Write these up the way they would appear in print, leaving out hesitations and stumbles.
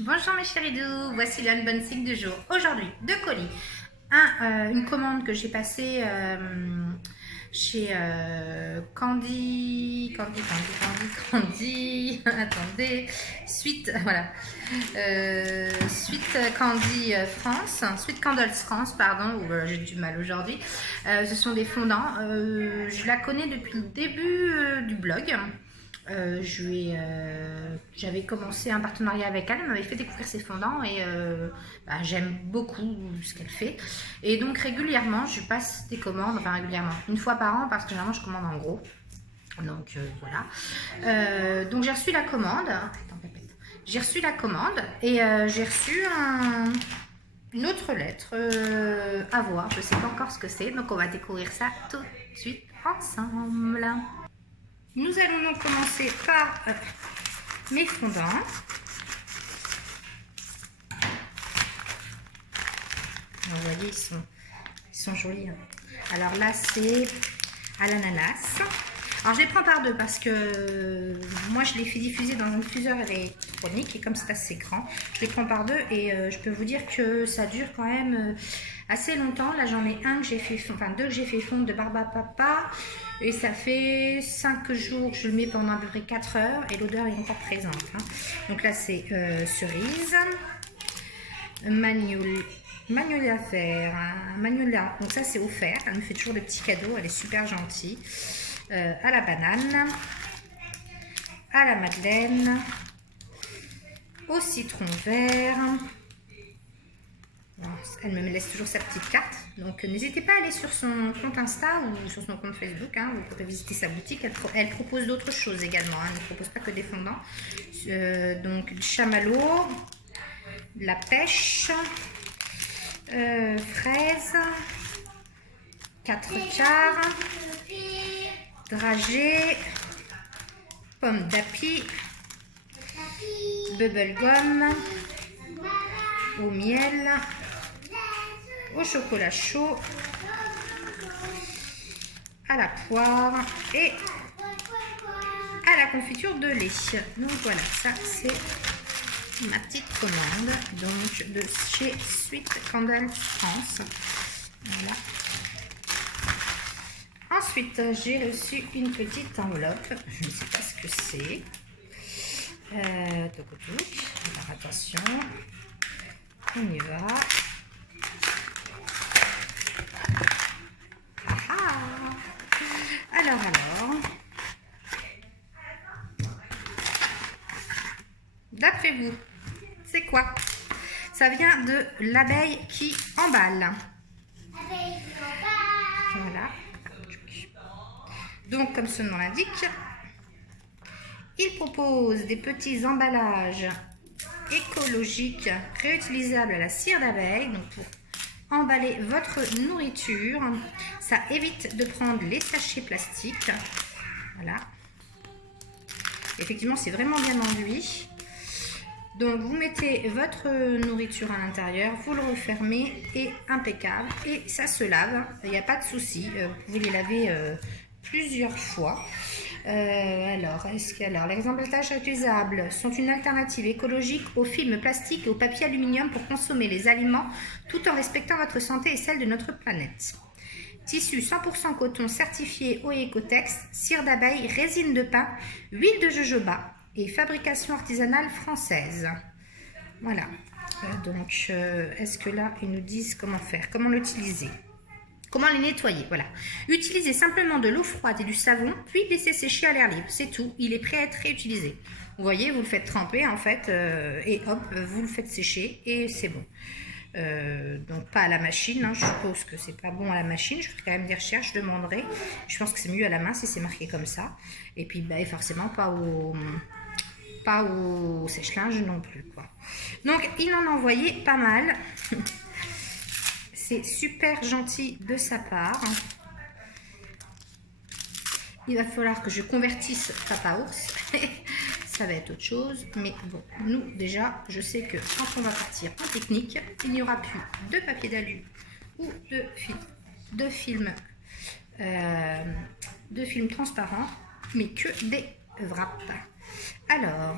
Bonjour mes chéris doux, voici l'unboxing du jour. Aujourd'hui, deux colis. Une commande que j'ai passée chez Candy, attendez, Suite, voilà, Suite Candy France, Suite Candles France, pardon, j'ai du mal aujourd'hui. Ce sont des fondants, je la connais depuis le début du blog. J'avais commencé un partenariat avec elle, elle m'avait fait découvrir ses fondants et j'aime beaucoup ce qu'elle fait. Et donc régulièrement, je passe des commandes, enfin régulièrement, une fois par an parce que généralement je commande en gros. Donc voilà. Donc j'ai reçu la commande. Attends, pépette. J'ai reçu la commande et j'ai reçu une autre lettre à voir. Je ne sais pas encore ce que c'est, donc on va découvrir ça tout de suite ensemble. Nous allons donc commencer par mes fondants. Vous voyez, ils sont jolis. Alors là, c'est à l'ananas. Alors je les prends par deux parce que moi je les fais diffuser dans un diffuseur électronique et comme c'est assez grand, je les prends par deux et je peux vous dire que ça dure quand même assez longtemps. Là j'en ai un que j'ai fait, enfin deux que j'ai fait fondre de Barba Papa et ça fait 5 jours que je le mets pendant à peu près 4 heures et l'odeur est encore présente. Donc là c'est cerise, magnolia vert, magnolia, donc ça c'est offert, elle me fait toujours des petits cadeaux, elle est super gentille. À la banane, à la madeleine, au citron vert. Elle me laisse toujours sa petite carte. Donc n'hésitez pas à aller sur son compte Insta ou sur son compte Facebook. Vous pourrez visiter sa boutique. Elle propose d'autres choses également. Elle ne propose pas que des fondants. Donc du chamallow, la pêche, fraises, 4 quarts, dragée, pomme d'api, bubblegum, au miel, au chocolat chaud, à la poire et à la confiture de lait. Donc voilà, ça c'est ma petite commande donc de chez Suite Candles France. Voilà. Ensuite, j'ai reçu une petite enveloppe. Je ne sais pas ce que c'est. Alors attention, on y va. Alors. D'après vous, c'est quoi? Ça vient de l'abeille qui emballe. Voilà. Donc, comme son nom l'indique, il propose des petits emballages écologiques réutilisables à la cire d'abeille. Donc, pour emballer votre nourriture, ça évite de prendre les sachets plastiques. Voilà. Effectivement, c'est vraiment bien enduit. Donc, vous mettez votre nourriture à l'intérieur, vous le refermez et impeccable. Et ça se lave, il n'y a pas de souci. Vous pouvez les laver plusieurs fois. Alors, les emballages réutilisables sont une alternative écologique aux films plastiques et au papier aluminium pour consommer les aliments tout en respectant votre santé et celle de notre planète. Tissu 100% coton certifié Oecotex, cire d'abeille, résine de pin, huile de jojoba et fabrication artisanale française. Voilà. Donc, est-ce que là, ils nous disent comment faire, comment l'utiliser? Comment les nettoyer? Voilà. Utilisez simplement de l'eau froide et du savon, puis laissez sécher à l'air libre. C'est tout. Il est prêt à être réutilisé. Vous voyez, vous le faites tremper en fait, et hop, vous le faites sécher et c'est bon. Donc pas à la machine, je suppose que c'est pas bon à la machine. Je ferai quand même des recherches, je demanderai. Je pense que c'est mieux à la main si c'est marqué comme ça. Et puis forcément pas au sèche-linge non plus, quoi. Donc il en a envoyé pas mal. C'est super gentil de sa part. Il va falloir que je convertisse Papa Ours. Ça va être autre chose. Mais bon, nous, déjà, je sais que quand on va partir en pique-nique, il n'y aura plus de papier d'alu ou de film transparents, mais que des wraps. Alors,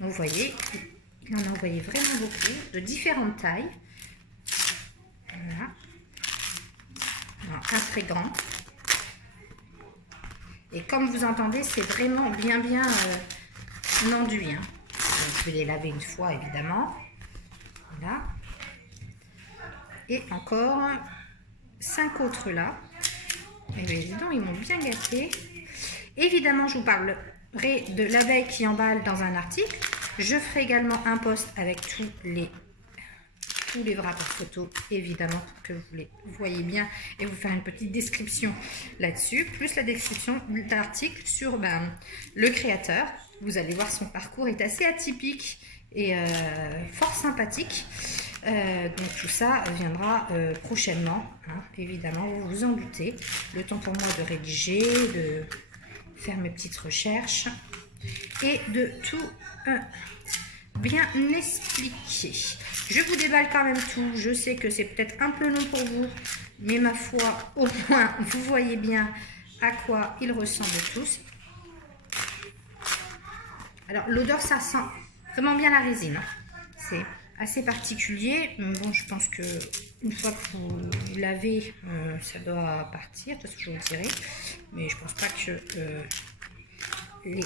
vous voyez, Il en a envoyé vraiment beaucoup, de différentes tailles. Voilà. Alors, un très grand. Et comme vous entendez, c'est vraiment bien enduit. Hein. Donc, je vais les laver une fois, évidemment. Voilà. Et encore 5 autres là. Et bien, dis donc, ils m'ont bien gâté. Évidemment, je vous parlerai de l'abeille qui emballe dans un article. Je ferai également un post avec tous les wraps par photo, évidemment, pour que vous les voyez bien et vous faire une petite description là-dessus, plus la description de l'article sur le créateur. Vous allez voir, son parcours est assez atypique et fort sympathique. Donc tout ça viendra prochainement, hein, évidemment, vous vous en doutez. Le temps pour moi de rédiger, de faire mes petites recherches et de tout bien expliquer. Je vous déballe quand même tout. Je sais que c'est peut-être un peu long pour vous, mais ma foi, au moins, vous voyez bien à quoi ils ressemblent tous. Alors, l'odeur, ça sent vraiment bien la résine. C'est assez particulier. Bon, je pense que une fois que vous lavez, ça doit partir. De toute façon, je vous le dirai. Mais je pense pas que les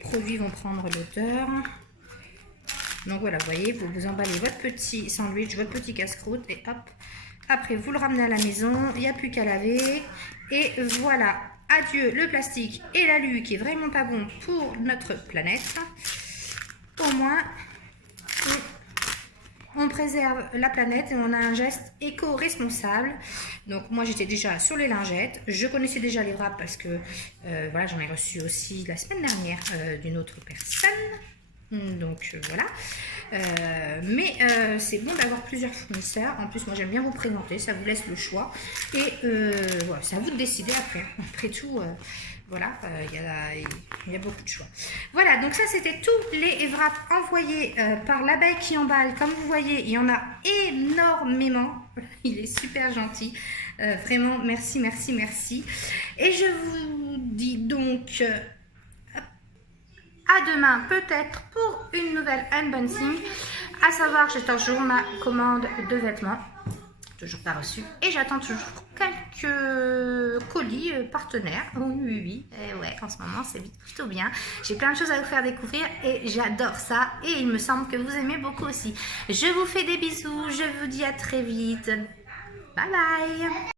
produits vont prendre l'odeur. Donc voilà, vous voyez, vous emballez votre petit sandwich, votre petit casse-croûte et hop, après vous le ramenez à la maison, il n'y a plus qu'à laver et voilà, adieu le plastique et l'alu qui est vraiment pas bon pour notre planète. Au moins, on préserve la planète et on a un geste éco-responsable. Donc moi j'étais déjà sur les lingettes, je connaissais déjà les wraps parce que voilà, j'en ai reçu aussi la semaine dernière d'une autre personne. Donc voilà, mais c'est bon d'avoir plusieurs fournisseurs. En plus, moi j'aime bien vous présenter, ça vous laisse le choix et voilà, c'est à vous de décider après. Après tout, voilà, il y a beaucoup de choix. Voilà, donc ça c'était tous les wraps envoyés par l'abeille qui emballe. Comme vous voyez, il y en a énormément. Il est super gentil, vraiment merci, merci, merci. Et je vous dis donc à demain peut-être pour une nouvelle unboxing. À savoir, j'attends toujours ma commande de vêtements, toujours pas reçue, et j'attends toujours quelques colis partenaires. Oui, et ouais, en ce moment c'est plutôt bien. J'ai plein de choses à vous faire découvrir et j'adore ça, et il me semble que vous aimez beaucoup aussi. Je vous fais des bisous, je vous dis à très vite. Bye bye.